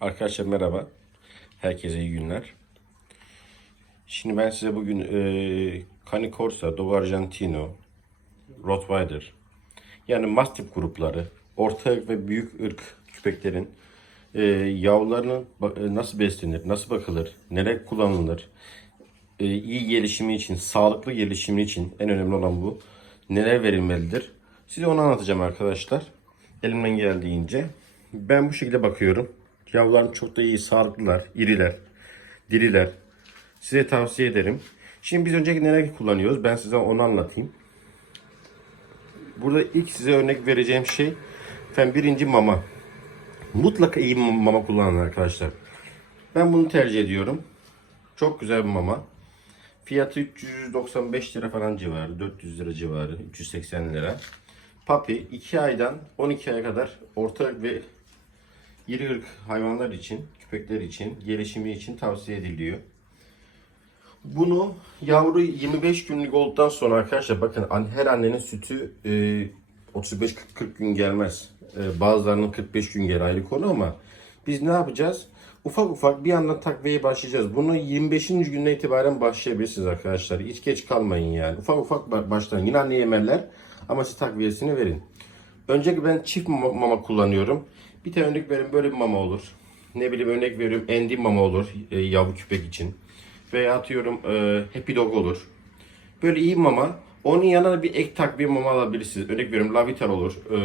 Arkadaşlar merhaba. Herkese iyi günler. Şimdi ben size bugün e, Cane Corsa, Dogo Argentino, Rottweiler yani Mastiff grupları, orta ve büyük ırk köpeklerin e, yavrularının ba- e, nasıl beslenir, nasıl bakılır, neler kullanılır, e, iyi gelişimi için, sağlıklı gelişimi için en önemli olan bu. Neler verilmelidir? Size onu anlatacağım arkadaşlar. Elimden geldiğince. Ben bu şekilde bakıyorum. Yavrularım çok da iyi, sağlıklılar, iriler, diriler. Size tavsiye ederim. Şimdi biz önceki neler kullanıyoruz? Ben size onu anlatayım. Burada ilk size örnek vereceğim şey efendim birinci mama. Mutlaka iyi mama kullanın arkadaşlar. Ben bunu tercih ediyorum. Çok güzel bir mama. Fiyatı 395 lira falan civarı, 400 lira civarı, 380 lira. Papi 2 aydan 12 aya kadar orta ve iri ırk hayvanlar için, köpekler için, gelişimi için tavsiye ediliyor. Bunu yavru 25 günlük olduktan sonra arkadaşlar bakın her annenin sütü e, 35-40 gün gelmez. E, bazılarının 45 gün gelir ayrı konu ama biz ne yapacağız? Ufak ufak bir yandan takviye başlayacağız. Bunu 25. günden itibaren başlayabilirsiniz arkadaşlar. Hiç geç kalmayın yani. Ufak ufak ba- başlayın. Yine anne yemerler ama siz takviyesini verin. Önceki ben çift mama, kullanıyorum. Bir tane örnek verin böyle bir mama olur. Ne bileyim örnek veriyorum endi mama olur e, yavru köpek için. Veya atıyorum e, Happy Dog olur. Böyle iyi mama. Onun yanına bir ek takviye mama alabilirsiniz. Örnek veriyorum Lavital olur. E,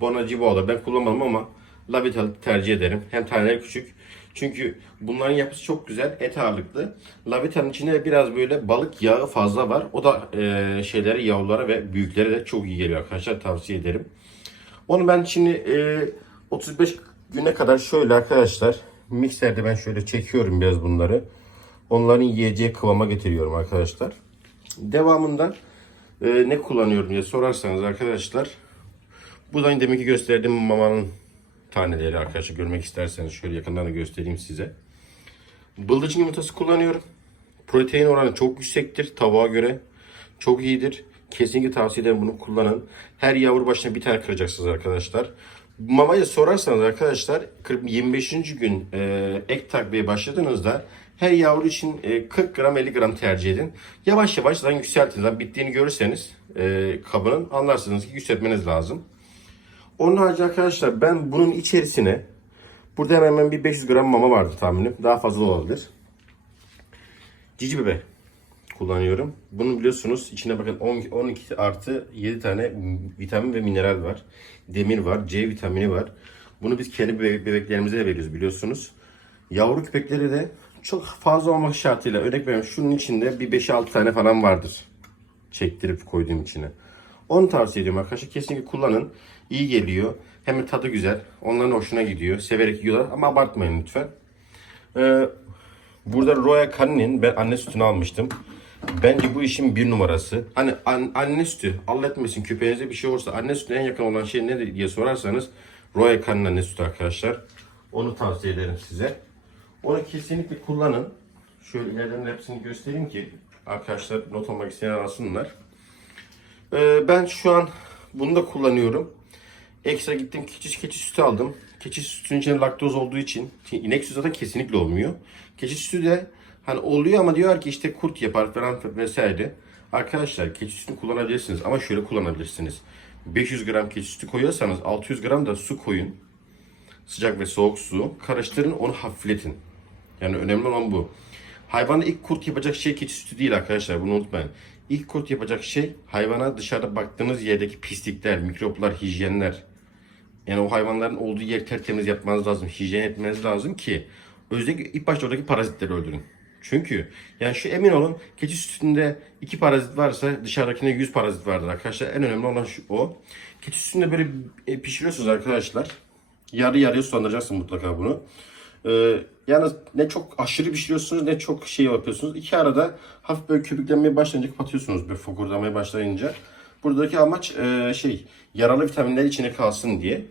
Bonacibo olur. Ben kullanmadım ama Lavital tercih ederim. Hem taneleri küçük. Çünkü bunların yapısı çok güzel. Et ağırlıklı. Lavital'ın içinde biraz böyle balık yağı fazla var. O da e, şeylere, yavrulara ve büyüklere de çok iyi geliyor arkadaşlar. Tavsiye ederim. Onu ben şimdi e, 35 güne kadar şöyle arkadaşlar mikserde ben şöyle çekiyorum biraz bunları. Onların yiyeceği kıvama getiriyorum arkadaşlar. Devamında e, ne kullanıyorum diye sorarsanız arkadaşlar bu da deminki gösterdiğim mamanın taneleri arkadaşlar görmek isterseniz şöyle yakından da göstereyim size. Bıldırcın yumurtası kullanıyorum. Protein oranı çok yüksektir tavuğa göre. Çok iyidir. Kesinlikle tavsiye ederim bunu kullanın. Her yavru başına bir tane kıracaksınız arkadaşlar. Mamayı sorarsanız arkadaşlar 40 25. gün e, ek takviye başladığınızda her yavru için e, 40 gram 50 gram tercih edin. Yavaş yavaş zaten yükseltin. Zaten bittiğini görürseniz e, kabının anlarsınız ki yükseltmeniz lazım. Onun harici arkadaşlar ben bunun içerisine burada hemen hemen bir 500 gram mama vardı tahminim. Daha fazla olabilir. Cici bebe kullanıyorum. Bunu biliyorsunuz içine bakın 10 12 artı 7 tane vitamin ve mineral var. Demir var, C vitamini var. Bunu biz kendi bebe- bebeklerimize de veriyoruz biliyorsunuz. Yavru köpekleri de çok fazla olmak şartıyla örnek veriyorum şunun içinde bir 5-6 tane falan vardır. Çektirip koyduğum içine. Onu tavsiye ediyorum arkadaşlar. Kesinlikle kullanın. İyi geliyor. Hem de tadı güzel. Onların hoşuna gidiyor. Severek yiyorlar ama abartmayın lütfen. Ee, Burada Royal Canin'in ben anne sütünü almıştım. Bence bu işin bir numarası. Hani an- anne sütü Allah etmesin köpeğinize bir şey olursa anne sütüne en yakın olan şey ne diye sorarsanız Royal Canin anne sütü arkadaşlar. Onu tavsiye ederim size. Onu kesinlikle kullanın. Şöyle ileriden hepsini göstereyim ki arkadaşlar not almak isteyen alsınlar. Ee, ben şu an bunu da kullanıyorum. Ekstra gittim keçi, keçi sütü aldım. Keçi sütünün içinde laktoz olduğu için inek sütü zaten kesinlikle olmuyor. Keçi sütü de hani oluyor ama diyor ki işte kurt yapar falan vesaire. Arkadaşlar keçi sütünü kullanabilirsiniz ama şöyle kullanabilirsiniz. 500 gram keçi sütü koyuyorsanız 600 gram da su koyun. Sıcak ve soğuk su. Karıştırın onu hafifletin. Yani önemli olan bu. Hayvana ilk kurt yapacak şey keçi sütü değil arkadaşlar bunu unutmayın. İlk kurt yapacak şey hayvana dışarıda baktığınız yerdeki pislikler, mikroplar, hijyenler. Yani o hayvanların olduğu yeri tertemiz yapmanız lazım. Hijyen etmeniz lazım ki özellikle ilk başta oradaki parazitleri öldürün. Çünkü yani şu emin olun keçi sütünde iki parazit varsa dışarıdakinde 100 parazit vardır arkadaşlar. En önemli olan şu o. Keçi sütünde böyle e, pişiriyorsunuz arkadaşlar. Yarı yarıya sulandıracaksın mutlaka bunu. Ee, yalnız ne çok aşırı pişiriyorsunuz ne çok şey yapıyorsunuz. İki arada hafif böyle köpüklenmeye başlayınca kapatıyorsunuz böyle fokurdamaya başlayınca. Buradaki amaç e, şey yaralı vitaminler içine kalsın diye.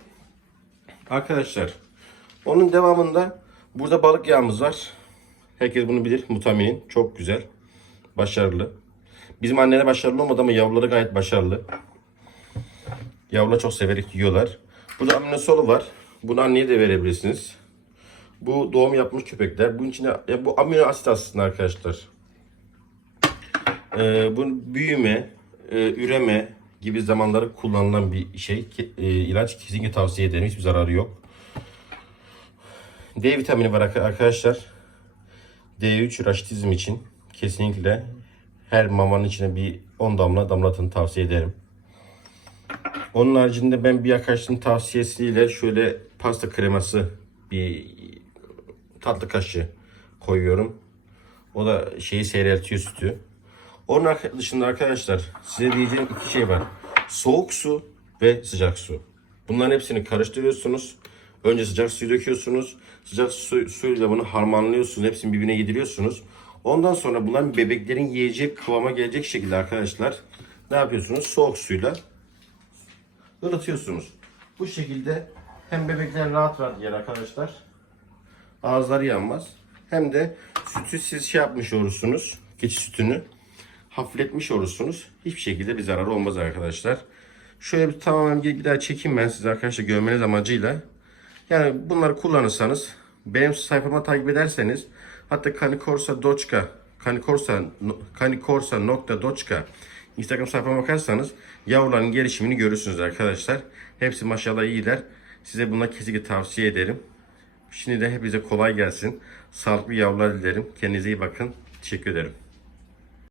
Arkadaşlar onun devamında burada balık yağımız var. Herkes bunu bilir. Mutaminin çok güzel. Başarılı. Bizim anneler başarılı olmadı ama yavruları gayet başarılı. Yavrular çok severek yiyorlar. Burada aminosolu var. Bunu anneye de verebilirsiniz. Bu doğum yapmış köpekler. Bunun içine ya bu amino asit aslında arkadaşlar. Ee, bu büyüme, e, üreme gibi zamanları kullanılan bir şey. E, ilaç kesinlikle tavsiye ederim. Hiçbir zararı yok. D vitamini var arka- arkadaşlar. D3 raşitizm için kesinlikle her mamanın içine bir 10 damla damlatın tavsiye ederim. Onun haricinde ben bir arkadaşın tavsiyesiyle şöyle pasta kreması bir tatlı kaşığı koyuyorum. O da şeyi seyreltiyor sütü. Onun dışında arkadaşlar size diyeceğim iki şey var. Soğuk su ve sıcak su. Bunların hepsini karıştırıyorsunuz. Önce sıcak suyu döküyorsunuz. Sıcak su, suyla bunu harmanlıyorsunuz. Hepsini birbirine yediriyorsunuz. Ondan sonra bunların bebeklerin yiyecek kıvama gelecek şekilde arkadaşlar ne yapıyorsunuz? Soğuk suyla ılıtıyorsunuz. Bu şekilde hem bebekler rahat rahat yer arkadaşlar. Ağızları yanmaz. Hem de sütü siz şey yapmış olursunuz. Keçi sütünü hafifletmiş olursunuz. Hiçbir şekilde bir zararı olmaz arkadaşlar. Şöyle bir tamamen bir daha çekeyim ben size arkadaşlar görmeniz amacıyla. Yani bunları kullanırsanız benim sayfama takip ederseniz hatta Kanikorsa Doçka Kanikorsa Kanikorsa nokta Doçka Instagram sayfama bakarsanız yavruların gelişimini görürsünüz arkadaşlar. Hepsi maşallah iyiler. Size bunları kesinlikle tavsiye ederim. Şimdi de hepinize kolay gelsin. Sağlıklı yavrular dilerim. Kendinize iyi bakın. Teşekkür ederim.